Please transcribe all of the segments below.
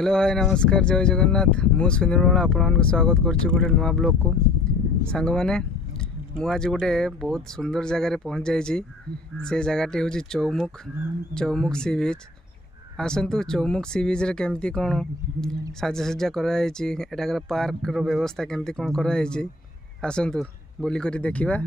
Hello hi नमस्कार जय जगन्नाथ मु सुनील आपको स्वागत कर गोटे नुआ ब्लॉग को सांग मैंने मुझे गोटे बहुत सुंदर जगार पहुँच जाइए से जगहटी हूँ चौमुख सी बीच आसतु चौमुख सी बीच रे केमती कौन साजसज्जा करार पार्क रो व्यवस्था केमती कौन कराई आसतु बुलिक देखा।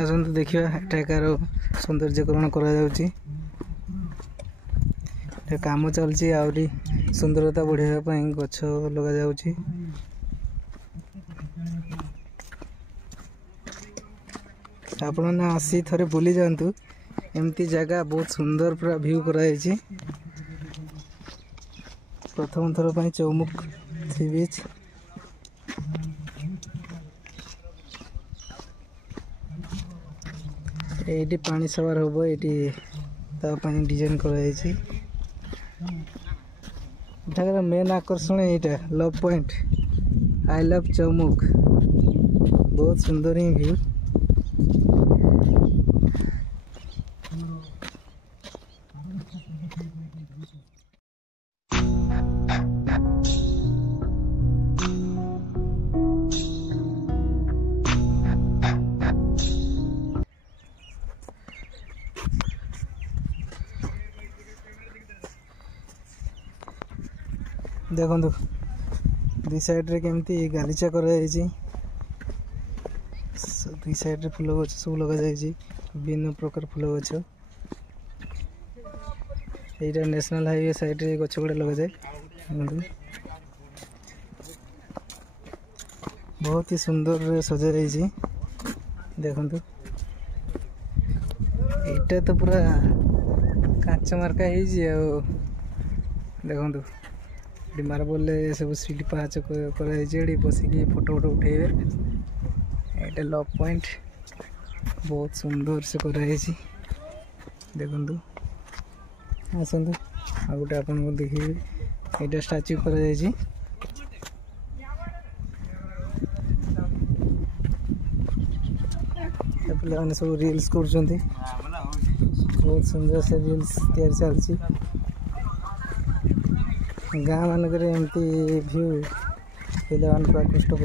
आसतु देखिए एठाकार सौंदर्यकरण काम चलती आहरी सुंदरता बढ़ावाई गछ लगा जाउची। आपण ने आसी थरे बुली जातु एमती जगह बहुत सुंदर पूरा व्यू कराई प्रथम थर पर चौमुख सी बीच ये पानी सवार हम ये डिजाइन कराई मेन आकर्षण यहाँ लव पॉइंट आई लव चौमुख बहुत सुंदर ही व्यू। देखो दुई साइड रे केमती गालीचा कराई दुई साइड रे फूल गछ सब लगा जाइए विभिन्न प्रकार फूल गछ यहाँ नेशनल हाईवे साइड रे गछ गुड़ा लगा जाए बहुत ही सुंदर सजा जाइए। देखो यहाँ तो पूरा कांच मार्का हो देखो मार्बल सब सीढ़ी पाँच कर बसिकी फोटो उठेबे ये लव पॉइंट बहुत सुंदर से कराई देखु आसतु आ गए आपको देखिए यहाँ स्टाच्यू कर पे सब रील्स कर बहुत सुंदर से रील्स तैयार चलती गाँ मानक एमती व्यू पिला आकृष्ट कर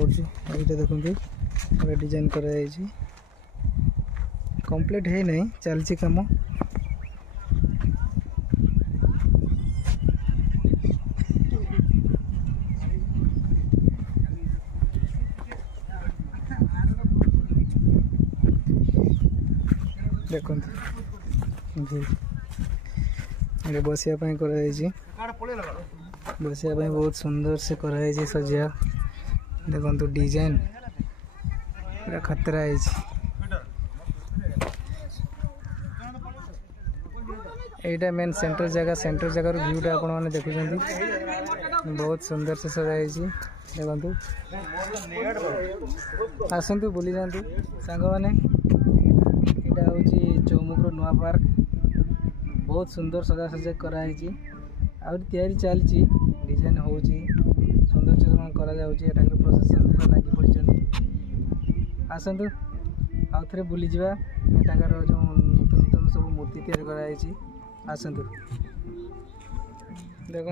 देखते डिजाइन कराई कंप्लीट है नहीं चलती काम देखो बसिया कराई बसिया बहुत सुंदर से कराई सजिया देखो डिजाइन पूरा खतरा है। यहाँ मेन सेंटर जगह व्यूटा आपण मैंने देखुं बहुत सुंदर से सजाई देखु आसतु बुली जातु सांग मैंने यहाँ हूँ चौमुख नुआ पार्क बहुत सुंदर सजासजा कराई आहुरी चलती डिजाइन हो सौंदर्यकरण कर प्रशासन लगी पड़ी आसतु आउ थे बुली जा एटाकार जो नूतन नूतन सब मूर्ति तैयारी आसतु देखु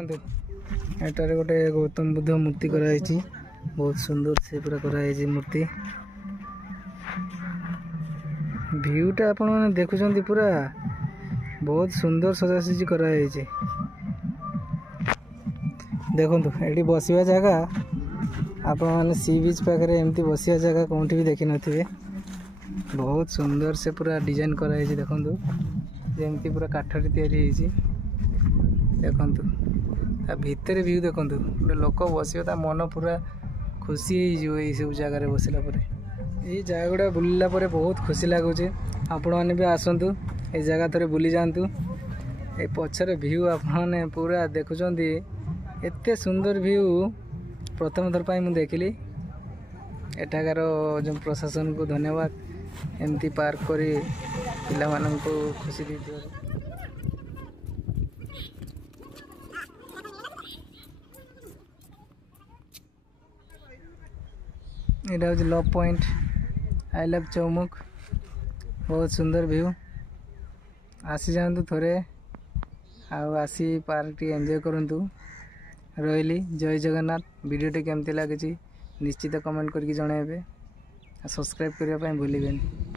एटार गोटे गौतम बुद्ध मूर्ति कराई बहुत सुंदर से पूरा कराई मूर्ति व्यूटा आपण मैंने देखुं पूरा बहुत सुंदर सजासजी कराई देखो ये बसवा जगह आप सी बीच पाखे एमती बसवा जगह कौटी भी देखी नथिबे बहुत सुंदर से पूरा डिजाइन कराई देखो जमती पूरा काठरी तैयारी देखु भितर व्यू देखो गोटे लोक बसो मन पूरा खुशी हो सब जगार बसला ये जगह गुड़ा बुलला बहुत खुशी लगुच आपण मैंने भी आसतु ये जगह थोड़े बुली जातु ए पछर व्यू आपने पूरा देखुं एते सुंदर व्यू प्रथम थर पर मुझे देखिली एठाकार जो प्रशासन को धन्यवाद एमती पार्क करी पिला माननको खुशी दी। यहाँ हूँ लव पॉइंट आई लव चौमुख बहुत सुंदर व्यू आसी जातु थोड़े आसी पार्क टी एंजॉय करंतु रही जय जगन्नाथ वीडियोटी केमती लगी निश्चित कमेंट करके जणाइबे सब्सक्राइब करने भूलिबेनी।